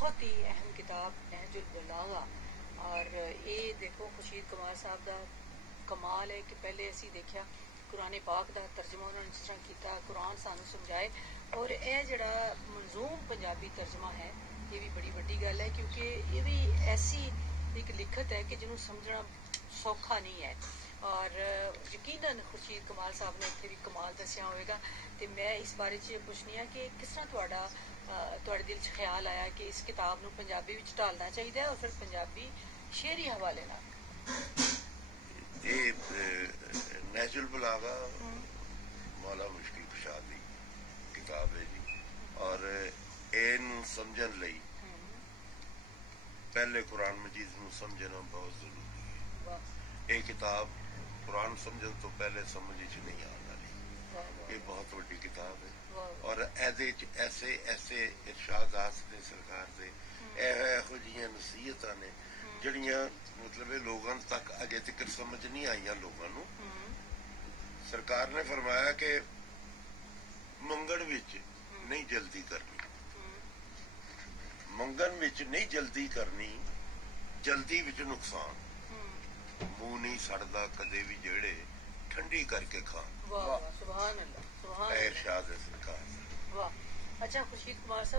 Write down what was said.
बहुत ही अहम किताब नहजुल बलागा। और ये देखो खुर्शीद कमाल साहब का कमाल है कि पहले असी देखा कुरान पाक का तर्जमा उन्होंने जिस तरह किया, कुरान सानू समझाए, और यह जड़ा मंजूम पंजाबी तर्जमा है ये भी बड़ी वड्डी गल है, क्योंकि ये भी ऐसी एक लिखत है कि जिन्हों समझना सौखा नहीं है। और यकीनन खुर्शीद कमाल साहब ने इतने भी कमाल दसिया होगा। तो मैं इस बारे पुछनी है कि किस तरह तुहाड़े दिल च ख्याल आया कि इस किताब नूं पंजाबी विच ढालना चाहिए और फिर पंजाबी शेरी हवाले नाल। नहजुल बलागा मौला मुश्किल कुशाद दी किताब है जी, और इन समझन लई पहले कुरान मजीद नूं समझना बहुत जरूरी है। ये किताब कुरान समझन तो पहले समझ च नहीं आने वाली, ये बहुत बड़ी किताब है। और ऐसे ऐसे इरशादात ने सरकार दे, एहो जिहियां नसीहतां ने जड़ियां मतलब लोगों तक अजे तक समझ नहीं आईयां लोगों नूं। सरकार ने फरमाया कि मंगण विच नहीं जल्दी करनी, मंगन विच नहीं जल्दी करनी, जल्दी विच नुकसान, मुंह नहीं सड़दा कदे भी जेड़े ठंडी करके खान। वाह सुभान अल्लाह, सुभान अल्लाह। इरशाद है सरकार। वाह। अच्छा खुर्शीद कुमार साहब,